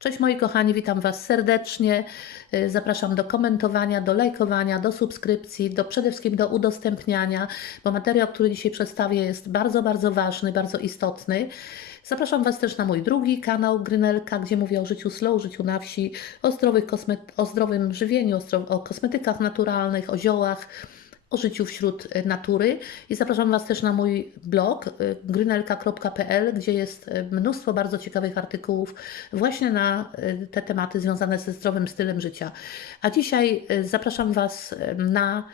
Cześć moi kochani, witam Was serdecznie. Y, Zapraszam do komentowania, do lajkowania, do subskrypcji, do przede wszystkim do udostępniania, bo materiał, który dzisiaj przedstawię jest bardzo, bardzo ważny, bardzo istotny. Zapraszam Was też na mój drugi kanał Grynelka, gdzie mówię o życiu slow, życiu na wsi, o, zdrowych o zdrowym żywieniu, o, o kosmetykach naturalnych, o ziołach, o życiu wśród y, natury. I zapraszam Was też na mój blog y, grynelka.pl, gdzie jest y, mnóstwo bardzo ciekawych artykułów właśnie na te tematy związane ze zdrowym stylem życia. A dzisiaj zapraszam Was na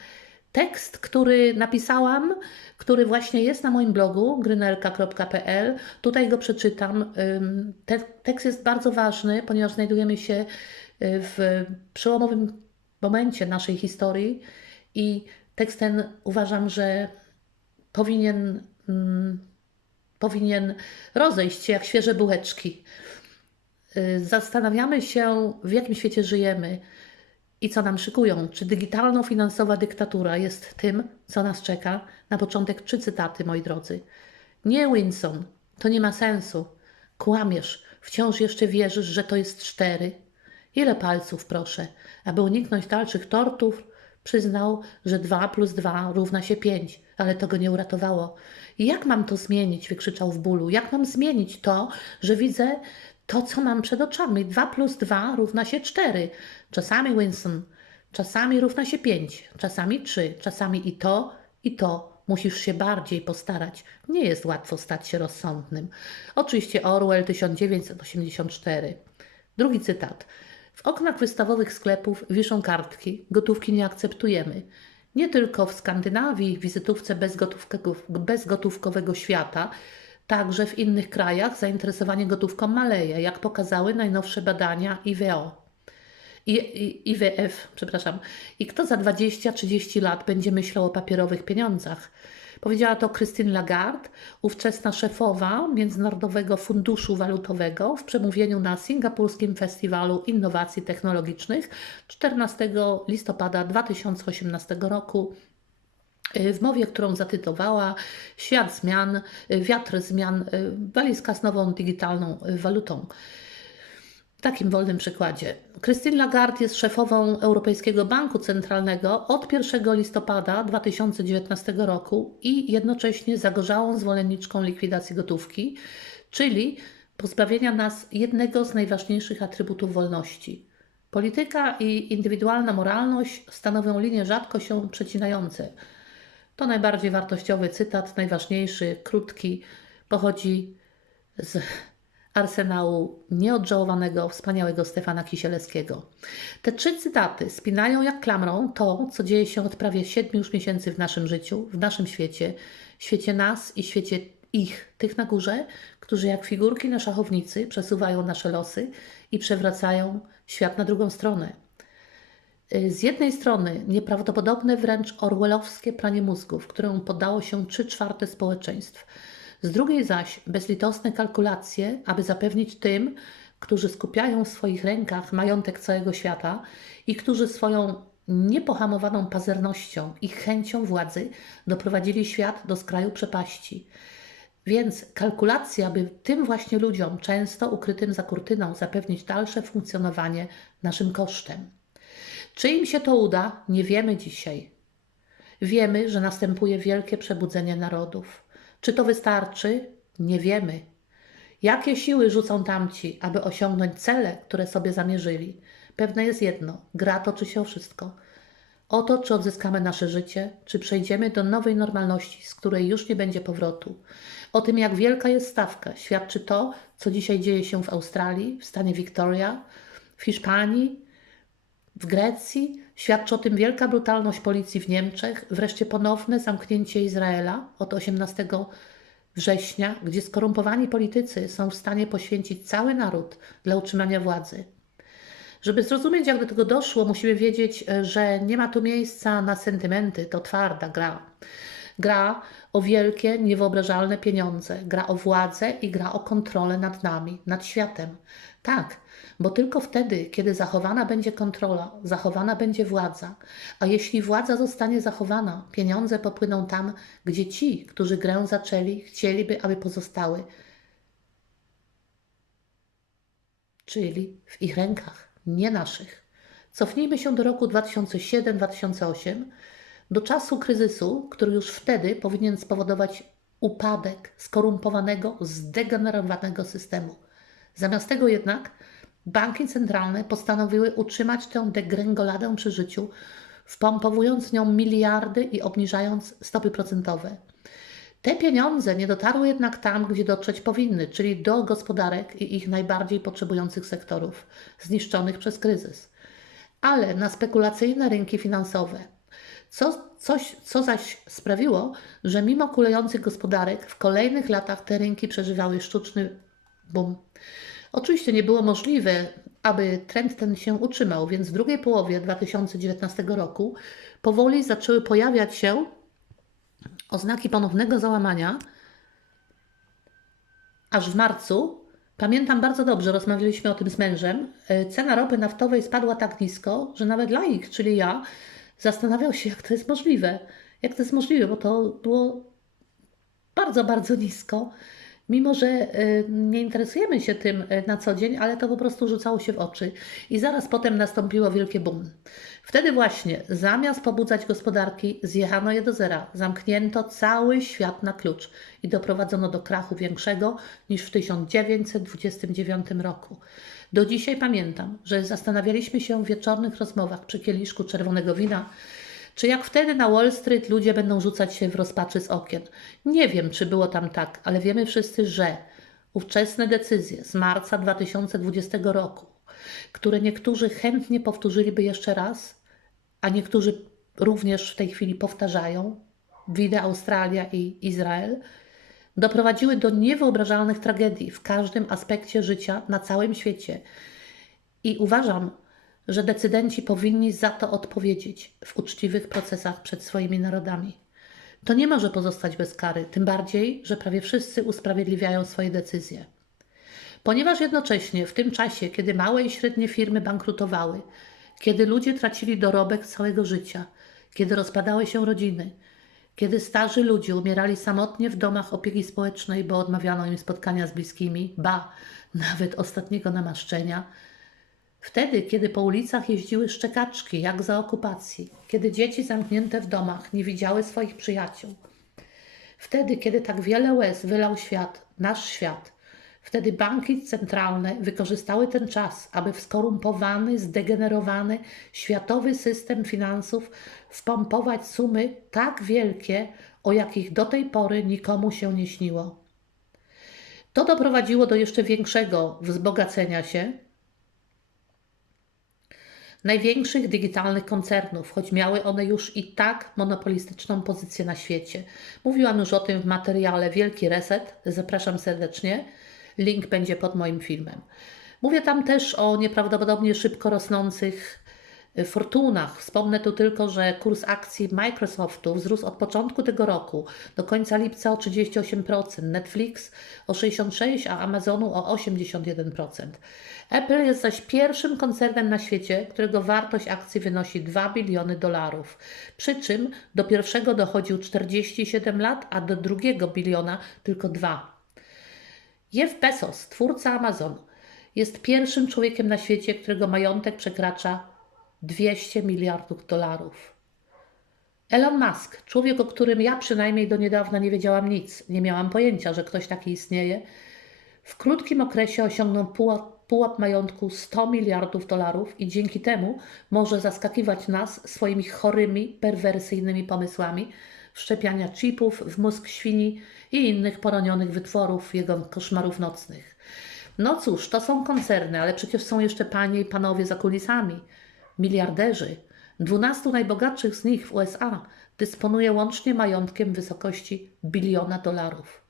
tekst, który napisałam, który właśnie jest na moim blogu grynelka.pl. Tutaj go przeczytam. Ten tekst jest bardzo ważny, ponieważ znajdujemy się w przełomowym momencie naszej historii i tekst ten uważam, że powinien, mm, powinien rozejść się jak świeże bułeczki. Y, Zastanawiamy się, w jakim świecie żyjemy i co nam szykują. Czy digitalno-finansowa dyktatura jest tym, co nas czeka? Na początek trzy cytaty, moi drodzy. Nie, Winson, to nie ma sensu. Kłamiesz, wciąż jeszcze wierzysz, że to jest cztery. Ile palców, proszę? Aby uniknąć dalszych tortur, przyznał, że 2 plus 2 równa się 5, ale to go nie uratowało. Jak mam to zmienić? wykrzyczał w bólu. Jak mam zmienić to, że widzę to, co mam przed oczami? 2 plus 2 równa się 4. Czasami Winston, czasami równa się 5, czasami 3, czasami i to, i to. Musisz się bardziej postarać. Nie jest łatwo stać się rozsądnym. Oczywiście Orwell 1984. Drugi cytat. W oknach wystawowych sklepów wiszą kartki. Gotówki nie akceptujemy. Nie tylko w Skandynawii, w wizytówce bezgotówkowego, świata, także w innych krajach zainteresowanie gotówką maleje, jak pokazały najnowsze badania IWO. I, i, IWF, przepraszam. I kto za 20-30 lat będzie myślał o papierowych pieniądzach? Powiedziała to Christine Lagarde, ówczesna szefowa Międzynarodowego Funduszu Walutowego w przemówieniu na Singapurskim Festiwalu Innowacji Technologicznych 14 listopada 2018 roku w mowie, którą zatytułowała Świat zmian, wiatr zmian, walizka z nową digitalną walutą. Takim wolnym przykładzie. Christine Lagarde jest szefową Europejskiego Banku Centralnego od 1 listopada 2019 roku i jednocześnie zagorzałą zwolenniczką likwidacji gotówki, czyli pozbawienia nas jednego z najważniejszych atrybutów wolności. Polityka i indywidualna moralność stanowią linie rzadko się przecinające. To najbardziej wartościowy cytat, najważniejszy, krótki, pochodzi z arsenału nieodżałowanego, wspaniałego Stefana Kisielewskiego. Te trzy cytaty spinają jak klamrą to, co dzieje się od prawie siedmiu już miesięcy w naszym życiu, w naszym świecie, świecie nas i świecie ich, tych na górze, którzy jak figurki na szachownicy przesuwają nasze losy i przewracają świat na drugą stronę. Z jednej strony nieprawdopodobne wręcz orwellowskie pranie mózgów, któremu poddało się 3 czwarte społeczeństw. Z drugiej zaś bezlitosne kalkulacje, aby zapewnić tym, którzy skupiają w swoich rękach majątek całego świata i którzy swoją niepohamowaną pazernością i chęcią władzy doprowadzili świat do skraju przepaści. Więc kalkulacja, aby tym właśnie ludziom, często ukrytym za kurtyną, zapewnić dalsze funkcjonowanie naszym kosztem. Czy im się to uda, nie wiemy dzisiaj. Wiemy, że następuje wielkie przebudzenie narodów. Czy to wystarczy? Nie wiemy. Jakie siły rzucą tamci, aby osiągnąć cele, które sobie zamierzyli? Pewne jest jedno: gra toczy się o wszystko. O to, czy odzyskamy nasze życie, czy przejdziemy do nowej normalności, z której już nie będzie powrotu. O tym, jak wielka jest stawka, świadczy to, co dzisiaj dzieje się w Australii, w stanie Victoria, w Hiszpanii, w Grecji. Świadczy o tym wielka brutalność policji w Niemczech, wreszcie ponowne zamknięcie Izraela od 18 września, gdzie skorumpowani politycy są w stanie poświęcić cały naród dla utrzymania władzy. Żeby zrozumieć, jak do tego doszło, musimy wiedzieć, e, że nie ma tu miejsca na sentymenty, to twarda gra. Gra o wielkie, niewyobrażalne pieniądze, gra o władzę i gra o kontrolę nad nami, nad światem. Tak, bo tylko wtedy, kiedy zachowana będzie kontrola, zachowana będzie władza, a jeśli władza zostanie zachowana, pieniądze popłyną tam, gdzie ci, którzy grę zaczęli, chcieliby, aby pozostały. czyli w ich rękach, nie naszych. Cofnijmy się do roku 2007-2008, do czasu kryzysu, który już wtedy powinien spowodować upadek skorumpowanego, zdegenerowanego systemu. Zamiast tego jednak banki centralne postanowiły utrzymać tę degrengoladę przy życiu, wpompowując w nią miliardy i obniżając stopy procentowe. Te pieniądze nie dotarły jednak tam, gdzie dotrzeć powinny, czyli do gospodarek i ich najbardziej potrzebujących sektorów, zniszczonych przez kryzys, ale na spekulacyjne rynki finansowe. Co, coś, co zaś sprawiło, że mimo kulejących gospodarek w kolejnych latach te rynki przeżywały sztuczny boom. Oczywiście nie było możliwe, aby trend ten się utrzymał, więc w drugiej połowie 2019 roku powoli zaczęły pojawiać się oznaki ponownego załamania, aż w marcu, pamiętam bardzo dobrze, rozmawialiśmy o tym z mężem, e, cena ropy naftowej spadła tak nisko, że nawet laik, czyli ja, zastanawiał się, jak to jest możliwe. Jak to jest możliwe, bo to było bardzo, bardzo nisko. Mimo, że y, nie interesujemy się tym y, na co dzień, ale to po prostu rzucało się w oczy. I zaraz potem nastąpiło wielkie boom. Wtedy właśnie, zamiast pobudzać gospodarki, zjechano je do zera. Zamknięto cały świat na klucz i doprowadzono do krachu większego niż w 1929 roku. Do dzisiaj pamiętam, że zastanawialiśmy się w wieczornych rozmowach przy kieliszku czerwonego wina, czy jak wtedy na Wall Street ludzie będą rzucać się w rozpaczy z okien? Nie wiem, czy było tam tak, ale wiemy wszyscy, że ówczesne decyzje z marca 2020 roku, które niektórzy chętnie powtórzyliby jeszcze raz, a niektórzy również w tej chwili powtarzają, widzę Australia i Izrael, doprowadziły do niewyobrażalnych tragedii w każdym aspekcie życia na całym świecie. I uważam, że decydenci powinni za to odpowiedzieć w uczciwych procesach przed swoimi narodami. To nie może pozostać bez kary, tym bardziej, że prawie wszyscy usprawiedliwiają swoje decyzje. Ponieważ jednocześnie w tym czasie, kiedy małe i średnie firmy bankrutowały, kiedy ludzie tracili dorobek całego życia, kiedy rozpadały się rodziny, kiedy starzy ludzie umierali samotnie w domach opieki społecznej, bo odmawiano im spotkania z bliskimi, ba, nawet ostatniego namaszczenia, Wtedy, kiedy po ulicach jeździły szczekaczki, jak za okupacji, kiedy dzieci zamknięte w domach nie widziały swoich przyjaciół. Wtedy, kiedy tak wiele łez wylał świat, nasz świat, wtedy banki centralne wykorzystały ten czas, aby w skorumpowany, zdegenerowany światowy system finansów wpompować sumy tak wielkie, o jakich do tej pory nikomu się nie śniło. To doprowadziło do jeszcze większego wzbogacenia się, największych digitalnych koncernów, choć miały one już i tak monopolistyczną pozycję na świecie. Mówiłam już o tym w materiale Wielki Reset. Zapraszam serdecznie. Link będzie pod moim filmem. Mówię tam też o nieprawdopodobnie szybko rosnących fortunach. Wspomnę tu tylko, że kurs akcji Microsoftu wzrósł od początku tego roku do końca lipca o 38%, Netflix o 66%, a Amazonu o 81%. Apple jest zaś pierwszym koncernem na świecie, którego wartość akcji wynosi 2 biliony dolarów. Przy czym do pierwszego dochodził 47 lat, a do drugiego biliona tylko 2. Jeff Bezos, twórca Amazonu, jest pierwszym człowiekiem na świecie, którego majątek przekracza 200 miliardów dolarów. Elon Musk, człowiek, o którym ja przynajmniej do niedawna nie wiedziałam nic, nie miałam pojęcia, że ktoś taki istnieje, w krótkim okresie osiągnął pułap, pułap majątku 100 miliardów dolarów i dzięki temu może zaskakiwać nas swoimi chorymi, perwersyjnymi pomysłami wszczepiania chipów w mózg świni i innych poronionych wytworów jego koszmarów nocnych. No cóż, to są koncerny, ale przecież są jeszcze panie i panowie za kulisami – Miliarderzy, 12 najbogatszych z nich w USA, dysponuje łącznie majątkiem wysokości biliona dolarów.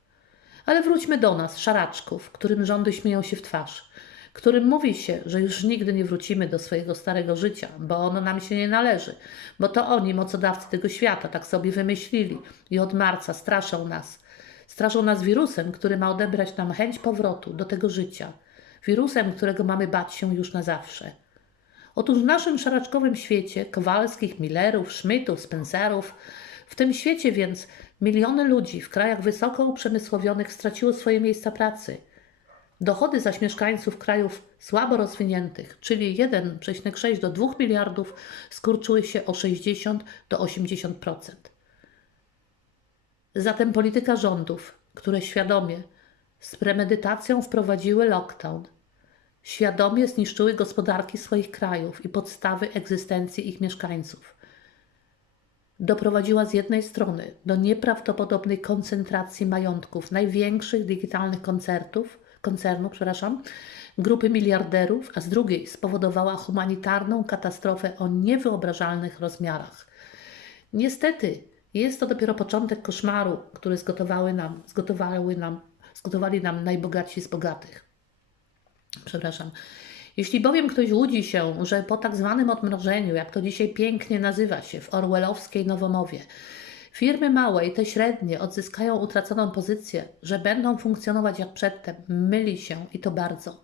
Ale wróćmy do nas, szaraczków, którym rządy śmieją się w twarz, którym mówi się, że już nigdy nie wrócimy do swojego starego życia, bo ono nam się nie należy, bo to oni, mocodawcy tego świata, tak sobie wymyślili i od marca straszą nas. Straszą nas wirusem, który ma odebrać nam chęć powrotu do tego życia. Wirusem, którego mamy bać się już na zawsze. Otóż w naszym szaraczkowym świecie Kowalskich, Millerów, Schmidtów, Spencerów, w tym świecie więc miliony ludzi w krajach wysoko uprzemysłowionych straciło swoje miejsca pracy. Dochody zaś mieszkańców krajów słabo rozwiniętych, czyli 1,6 do 2 miliardów, skurczyły się o 60 do 80%. Zatem polityka rządów, które świadomie, z premedytacją wprowadziły lockdown, świadomie zniszczyły gospodarki swoich krajów i podstawy egzystencji ich mieszkańców, doprowadziła z jednej strony do nieprawdopodobnej koncentracji majątków największych digitalnych koncertów, koncernów, przepraszam, grupy miliarderów, a z drugiej spowodowała humanitarną katastrofę o niewyobrażalnych rozmiarach. Niestety, jest to dopiero początek koszmaru, który zgotowały nam, zgotowały nam, zgotowali nam najbogatsi z bogatych. Przepraszam. Jeśli bowiem ktoś łudzi się, że po tak zwanym odmrożeniu, jak to dzisiaj pięknie nazywa się w orwellowskiej nowomowie, firmy małe i te średnie odzyskają utraconą pozycję, że będą funkcjonować jak przedtem, myli się i to bardzo.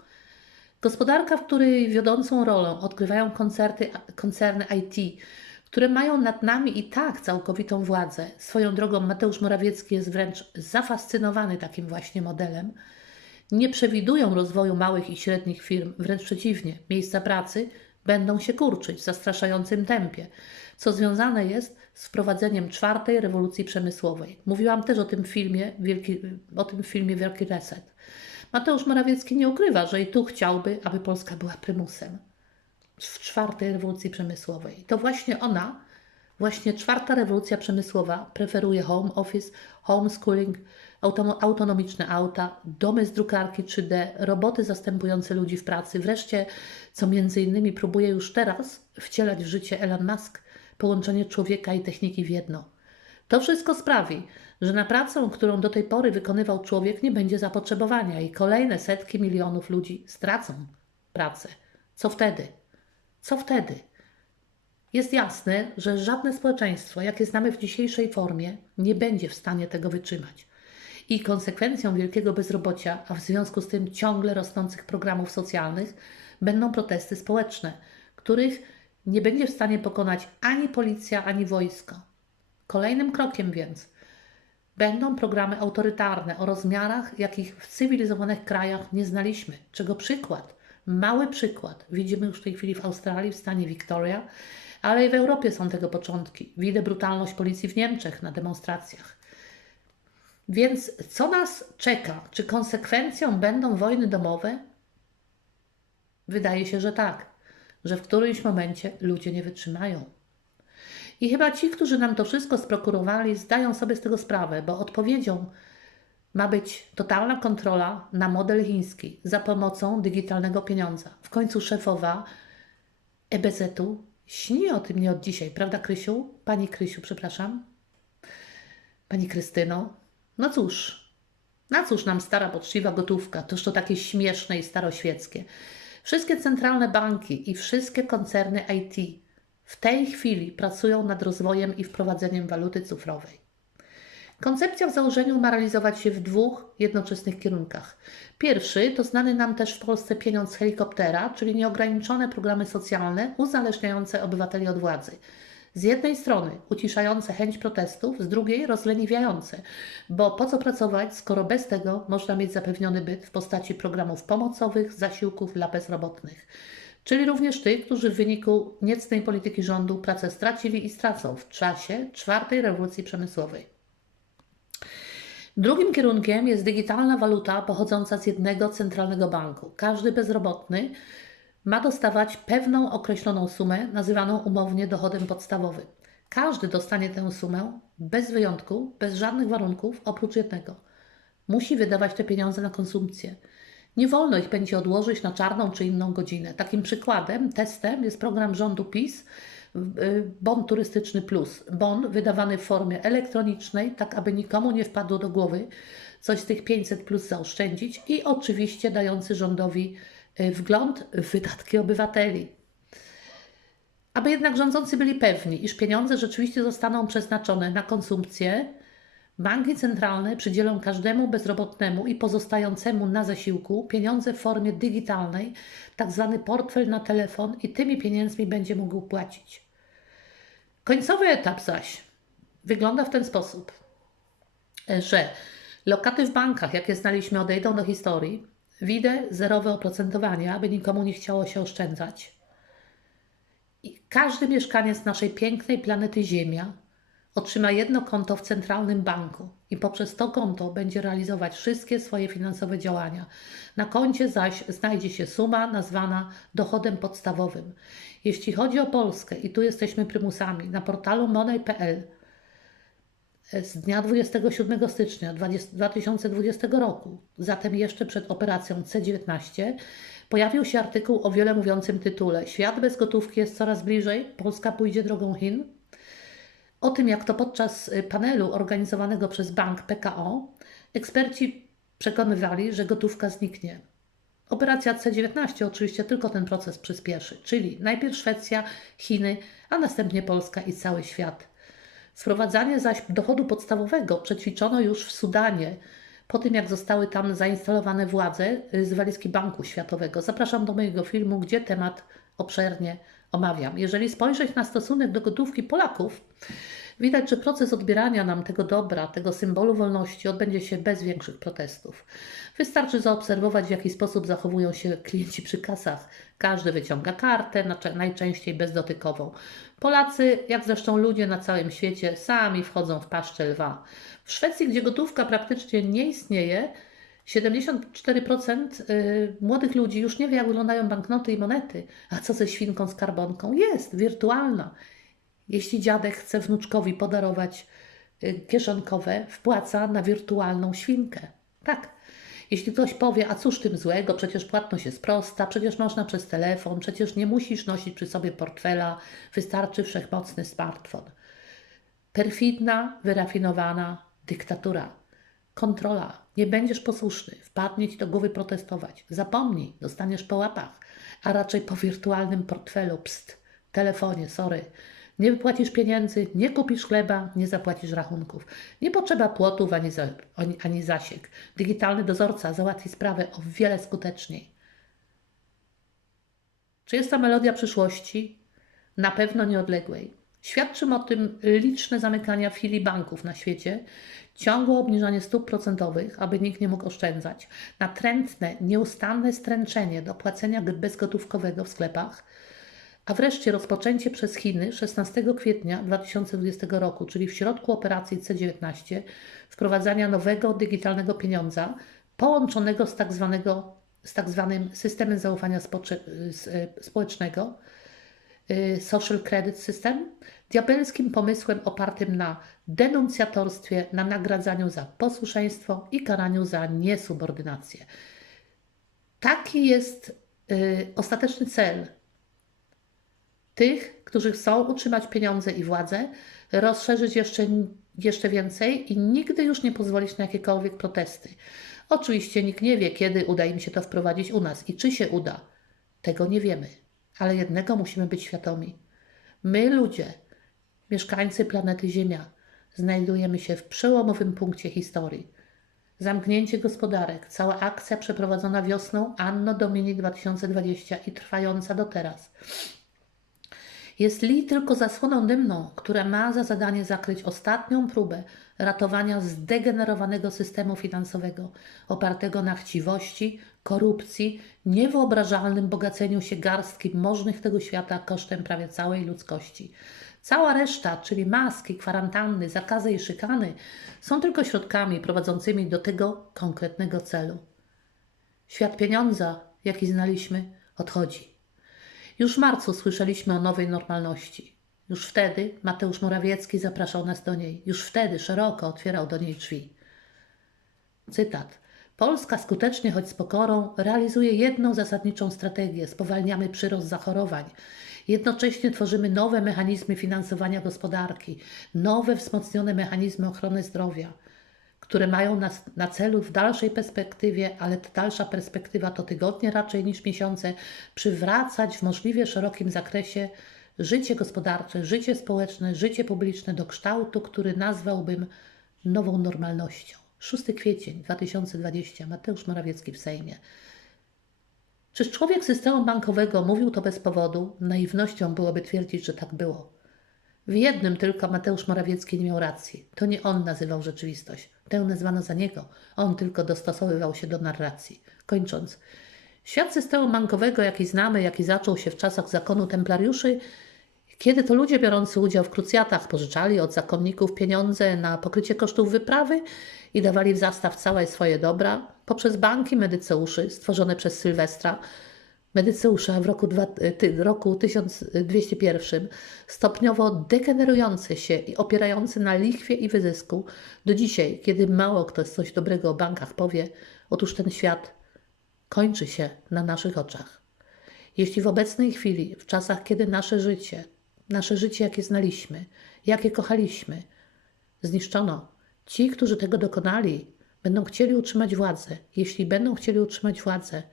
Gospodarka, w której wiodącą rolę odgrywają koncerty, koncerny IT, które mają nad nami i tak całkowitą władzę. Swoją drogą Mateusz Morawiecki jest wręcz zafascynowany takim właśnie modelem. Nie przewidują rozwoju małych i średnich firm, wręcz przeciwnie, miejsca pracy będą się kurczyć w zastraszającym tempie, co związane jest z wprowadzeniem czwartej rewolucji przemysłowej. Mówiłam też o tym filmie, wielki, o tym filmie Wielki Reset. Mateusz Morawiecki nie ukrywa, że i tu chciałby, aby Polska była prymusem w czwartej rewolucji przemysłowej. To właśnie ona, właśnie czwarta rewolucja przemysłowa preferuje home office, homeschooling, autonomiczne auta, domy z drukarki 3D, roboty zastępujące ludzi w pracy, wreszcie, co między innymi próbuje już teraz wcielać w życie Elon Musk, połączenie człowieka i techniki w jedno. To wszystko sprawi, że na pracę, którą do tej pory wykonywał człowiek, nie będzie zapotrzebowania i kolejne setki milionów ludzi stracą pracę. Co wtedy? Co wtedy? Jest jasne, że żadne społeczeństwo, jakie znamy w dzisiejszej formie, nie będzie w stanie tego wytrzymać. I konsekwencją wielkiego bezrobocia, a w związku z tym ciągle rosnących programów socjalnych, będą protesty społeczne, których nie będzie w stanie pokonać ani policja, ani wojsko. Kolejnym krokiem więc będą programy autorytarne o rozmiarach, jakich w cywilizowanych krajach nie znaliśmy, czego przykład Mały przykład widzimy już w tej chwili w Australii, w stanie Victoria, ale i w Europie są tego początki. Widzę brutalność policji w Niemczech na demonstracjach. Więc co nas czeka? Czy konsekwencją będą wojny domowe? Wydaje się, że tak, że w którymś momencie ludzie nie wytrzymają. I chyba ci, którzy nam to wszystko sprokurowali, zdają sobie z tego sprawę, bo odpowiedzią ma być totalna kontrola na model chiński za pomocą digitalnego pieniądza. W końcu szefowa EBZ-u śni o tym nie od dzisiaj, prawda, Krysiu? Pani Krysiu, przepraszam. Pani Krystyno. No cóż, na cóż nam stara, poczciwa gotówka? Toż to takie śmieszne i staroświeckie. Wszystkie centralne banki i wszystkie koncerny IT w tej chwili pracują nad rozwojem i wprowadzeniem waluty cyfrowej. Koncepcja w założeniu ma realizować się w dwóch jednoczesnych kierunkach. Pierwszy to znany nam też w Polsce pieniądz helikoptera, czyli nieograniczone programy socjalne uzależniające obywateli od władzy. Z jednej strony uciszające chęć protestów, z drugiej rozleniwiające, bo po co pracować, skoro bez tego można mieć zapewniony byt w postaci programów pomocowych, zasiłków dla bezrobotnych. Czyli również tych, którzy w wyniku niecnej polityki rządu pracę stracili i stracą w czasie czwartej rewolucji przemysłowej. Drugim kierunkiem jest digitalna waluta pochodząca z jednego centralnego banku. Każdy bezrobotny ma dostawać pewną określoną sumę, nazywaną umownie dochodem podstawowym. Każdy dostanie tę sumę bez wyjątku, bez żadnych warunków, oprócz jednego. Musi wydawać te pieniądze na konsumpcję. Nie wolno ich będzie odłożyć na czarną czy inną godzinę. Takim przykładem, testem jest program rządu PiS Y, bon turystyczny plus. Bon wydawany w formie elektronicznej, tak aby nikomu nie wpadło do głowy coś z tych 500 plus zaoszczędzić i oczywiście dający rządowi wgląd w wydatki obywateli. Aby jednak rządzący byli pewni, iż pieniądze rzeczywiście zostaną przeznaczone na konsumpcję, banki centralne przydzielą każdemu bezrobotnemu i pozostającemu na zasiłku pieniądze w formie digitalnej, tak zwany portfel na telefon i tymi pieniędzmi będzie mógł płacić. Końcowy etap zaś wygląda w ten sposób, że lokaty w bankach, jakie znaliśmy, odejdą do historii. Widzę zerowe oprocentowanie, aby nikomu nie chciało się oszczędzać. I każdy mieszkaniec naszej pięknej planety Ziemia otrzyma jedno konto w centralnym banku i poprzez to konto będzie realizować wszystkie swoje finansowe działania. Na koncie zaś znajdzie się suma nazwana dochodem podstawowym. Jeśli chodzi o Polskę, i tu jesteśmy prymusami, na portalu money.pl z dnia 27 stycznia 2020 roku, zatem jeszcze przed operacją C19, pojawił się artykuł o wiele mówiącym tytule Świat bez gotówki jest coraz bliżej, Polska pójdzie drogą Chin. O tym, jak to podczas panelu organizowanego przez bank PKO eksperci przekonywali, że gotówka zniknie. Operacja C19 oczywiście tylko ten proces przyspieszy, czyli najpierw Szwecja, Chiny, a następnie Polska i cały świat. Wprowadzanie zaś dochodu podstawowego przećwiczono już w Sudanie, po tym jak zostały tam zainstalowane władze z walizki Banku Światowego. Zapraszam do mojego filmu, gdzie temat obszernie omawiam. Jeżeli spojrzeć na stosunek do gotówki Polaków, widać, że proces odbierania nam tego dobra, tego symbolu wolności odbędzie się bez większych protestów. Wystarczy zaobserwować, w jaki sposób zachowują się klienci przy kasach. Każdy wyciąga kartę, najczęściej bezdotykową. Polacy, jak zresztą ludzie na całym świecie, sami wchodzą w paszczę lwa. W Szwecji, gdzie gotówka praktycznie nie istnieje, 74% y, młodych ludzi już nie wie, jak wyglądają banknoty i monety. A co ze świnką skarbonką? Jest, wirtualna. Jeśli dziadek chce wnuczkowi podarować y, kieszonkowe, wpłaca na wirtualną świnkę. Tak. Jeśli ktoś powie, a cóż tym złego, przecież płatność jest prosta, przecież można przez telefon, przecież nie musisz nosić przy sobie portfela, wystarczy wszechmocny smartfon. Perfidna, wyrafinowana dyktatura. Kontrola. Nie będziesz posłuszny, wpadnie ci do głowy protestować. Zapomnij, dostaniesz po łapach, a raczej po wirtualnym portfelu, pst, telefonie, sorry. Nie wypłacisz pieniędzy, nie kupisz chleba, nie zapłacisz rachunków. Nie potrzeba płotów ani, za, ani, zasięg. Digitalny dozorca załatwi sprawę o wiele skuteczniej. Czy jest to melodia przyszłości? Na pewno nieodległej. Świadczą o tym liczne zamykania filii banków na świecie, ciągłe obniżanie stóp procentowych, aby nikt nie mógł oszczędzać, natrętne, nieustanne stręczenie do płacenia bezgotówkowego w sklepach, a wreszcie rozpoczęcie przez Chiny 16 kwietnia 2020 roku, czyli w środku operacji C19, wprowadzania nowego digitalnego pieniądza połączonego z tak, zwanego, z tak zwanym systemem zaufania społecznego, y, Social Credit System, diabelskim pomysłem opartym na denuncjatorstwie, na nagradzaniu za posłuszeństwo i karaniu za niesubordynację. Taki jest y, ostateczny cel tych, którzy chcą utrzymać pieniądze i władzę, rozszerzyć jeszcze, jeszcze więcej i nigdy już nie pozwolić na jakiekolwiek protesty. Oczywiście nikt nie wie, kiedy uda im się to wprowadzić u nas i czy się uda. Tego nie wiemy, ale jednego musimy być świadomi. My, ludzie, mieszkańcy planety Ziemia, znajdujemy się w przełomowym punkcie historii. Zamknięcie gospodarek, cała akcja przeprowadzona wiosną Anno Domini 2020 i trwająca do teraz jest li tylko zasłoną dymną, która ma za zadanie zakryć ostatnią próbę ratowania zdegenerowanego systemu finansowego, opartego na chciwości, korupcji, niewyobrażalnym bogaceniu się garstki możnych tego świata kosztem prawie całej ludzkości. Cała reszta, czyli maski, kwarantanny, zakazy i szykany, są tylko środkami prowadzącymi do tego konkretnego celu. Świat pieniądza, jaki znaliśmy, odchodzi. Już w marcu słyszeliśmy o nowej normalności. Już wtedy Mateusz Morawiecki zapraszał nas do niej. Już wtedy szeroko otwierał do niej drzwi. Cytat. Polska skutecznie, choć z pokorą, realizuje jedną zasadniczą strategię: spowalniamy przyrost zachorowań. Jednocześnie tworzymy nowe mechanizmy finansowania gospodarki, nowe wzmocnione mechanizmy ochrony zdrowia które mają na, na celu w dalszej perspektywie, ale ta dalsza perspektywa to tygodnie raczej niż miesiące, przywracać w możliwie szerokim zakresie życie gospodarcze, życie społeczne, życie publiczne do kształtu, który nazwałbym nową normalnością. 6 kwiecień 2020, Mateusz Morawiecki w Sejmie. Czyż człowiek systemu bankowego mówił to bez powodu? Naiwnością byłoby twierdzić, że tak było. W jednym tylko Mateusz Morawiecki nie miał racji. To nie on nazywał rzeczywistość. Tę nazwano za niego. On tylko dostosowywał się do narracji. Kończąc. Świat systemu bankowego, jaki znamy, jaki zaczął się w czasach zakonu templariuszy, kiedy to ludzie biorący udział w krucjatach pożyczali od zakonników pieniądze na pokrycie kosztów wyprawy i dawali w zastaw całe swoje dobra poprzez banki medyceuszy stworzone przez Sylwestra, Medyceusza w roku, dwa, ty, roku 1201, stopniowo degenerujący się i opierający na lichwie i wyzysku, do dzisiaj, kiedy mało kto coś dobrego o bankach powie, otóż ten świat kończy się na naszych oczach. Jeśli w obecnej chwili, w czasach, kiedy nasze życie, nasze życie, jakie znaliśmy, jakie kochaliśmy, zniszczono, ci, którzy tego dokonali, będą chcieli utrzymać władzę. Jeśli będą chcieli utrzymać władzę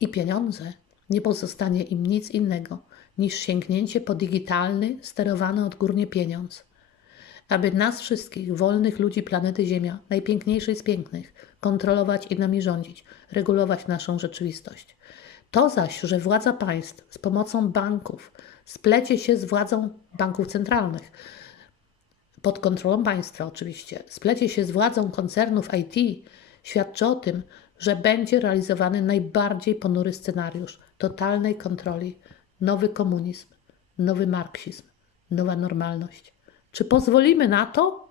i pieniądze, nie pozostanie im nic innego niż sięgnięcie po digitalny, sterowany odgórnie pieniądz. Aby nas wszystkich, wolnych ludzi planety Ziemia, najpiękniejszej z pięknych, kontrolować i nami rządzić, regulować naszą rzeczywistość. To zaś, że władza państw z pomocą banków splecie się z władzą banków centralnych, pod kontrolą państwa oczywiście, splecie się z władzą koncernów IT, świadczy o tym, że będzie realizowany najbardziej ponury scenariusz totalnej kontroli, nowy komunizm, nowy marksizm, nowa normalność. Czy pozwolimy na to?